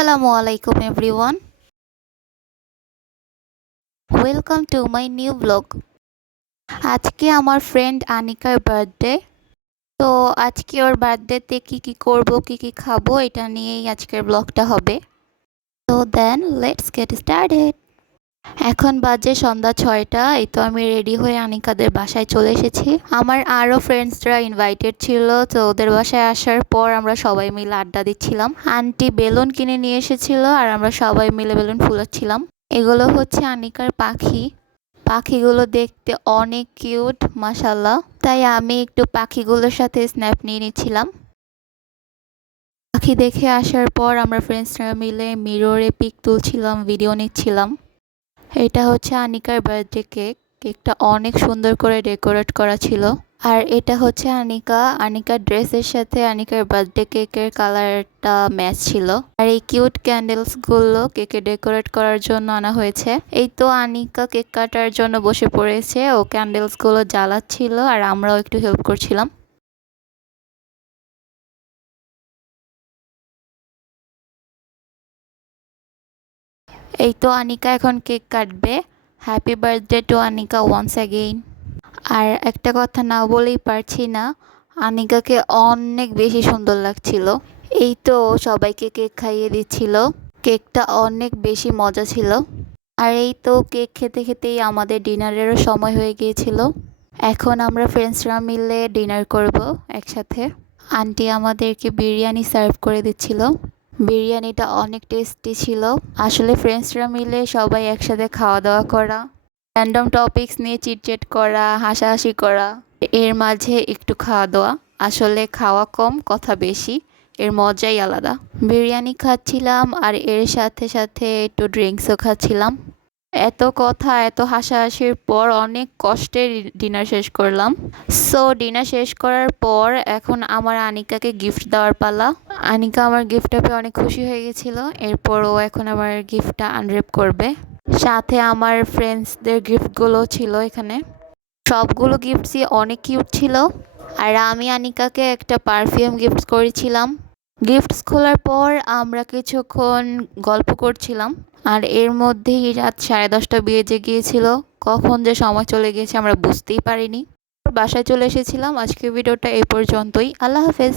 আসসালামু আলাইকুম everyone. Welcome to my new blog আজকে আমার ফ্রেন্ড আনিকার বার্থডে তো আজকে ওর বার্থডেতে কি কি করব, কি কি খাব, এটা নিয়েই আজকের ব্লগটা হবে। তো দেন লেটস গেট স্টার্টেড এখন বাজে সন্ধ্যা ছয়টা, এই তো আমি রেডি হয়ে আনিকাদের বাসায় চলে এসেছি। আমার আরও ফ্রেন্ডসরা ইনভাইটেড ছিল, তো ওদের বাসায় আসার পর আমরা সবাই মিলে আড্ডা দিচ্ছিলাম। আন্টি বেলুন কিনে নিয়ে এসেছিল আর আমরা সবাই মিলে বেলুন ফুলাচ্ছিলাম। এগুলো হচ্ছে আনিকার পাখি। পাখিগুলো দেখতে অনেক কিউট মাসাল্লাহ তাই আমি একটু পাখিগুলোর সাথে স্ন্যাপ নিয়ে নিচ্ছিলাম। পাখি দেখে আসার পর আমরা ফ্রেন্ডসরা মিলে মিররে পিক তুলছিলাম ভিডিও নিচ্ছিলাম। এটা হচ্ছে আনিকার বার্থডে কেক কেকটা অনেক সুন্দর করে ডেকোরেট করা ছিল। আর এটা হচ্ছে আনিকা। আনিকার ড্রেসের সাথে আনিকার বার্থডে কেকের কালারটা ম্যাচ ছিল। আর এই কিউট ক্যান্ডেলসগুলো কেকে ডেকোরেট করার জন্য আনা হয়েছে। এই তো আনিকা কেক কাটার জন্য বসে পড়েছে। ও ক্যান্ডেলসগুলো জ্বালাচ্ছিল আর আমরাও একটু হেল্প করছিলাম। এই তো আনিকা এখন কেক কাটবে। Happy birthday to Anika once again আর একটা কথা না বলেই পারছি না, আনিকাকে অনেক বেশি সুন্দর লাগছিল। এই তো সবাইকে কেক খাইয়ে দিচ্ছিল। কেকটা অনেক বেশি মজা ছিল। আর এই তো কেক খেতে খেতেই আমাদের ডিনারেরও সময় হয়ে গিয়েছিল। এখন আমরা ফ্রেন্ডসরা মিলে ডিনার করব একসাথে। আন্টি আমাদেরকে বিরিয়ানি সার্ভ করে দিচ্ছিল। বিরিয়ানিটা অনেক টেস্টি ছিল। আসলে ফ্রেন্ডসরা মিলে সবাই একসাথে খাওয়া দাওয়া করা র্যান্ডম টপিক্স নিয়ে চিটচেট করা, হাসাহাসি করা, এর মাঝে একটু খাওয়া দাওয়া আসলে খাওয়া কম, কথা বেশি, এর মজাই আলাদা। বিরিয়ানি খাচ্ছিলাম আর এর সাথে সাথে একটু ড্রিঙ্কসও খাচ্ছিলাম। এত কথা, এত হাসাহাসির পর অনেক কষ্টে ডিনার শেষ করলাম। সো ডিনার শেষ করার পর এখন আমার আনিকাকে গিফট দেওয়ার পালা। আনিকা আমার গিফটটা পেয়ে অনেক খুশি হয়ে গেছিল। এরপর ও এখন আমার গিফটটা আনরেপ করবে। সাথে আমার ফ্রেন্ডসদের গিফটগুলো ছিল এখানে। সবগুলো গিফটসই অনেক কিউট ছিল। আর আমি আনিকাকে একটা পারফিউম গিফট করেছিলাম। গিফটস খোলার পর আমরা কিছুক্ষণ গল্প করছিলাম। আর এর মধ্যেই রাত সাড়ে দশটা বেজে গিয়েছিল। কখন যে সময় চলে গিয়েছে আমরা বুঝতেই পারিনি। বাসায় চলে এসেছিলাম। আজকের ভিডিওটা এ পর্যন্তই। আল্লাহ হাফেজ।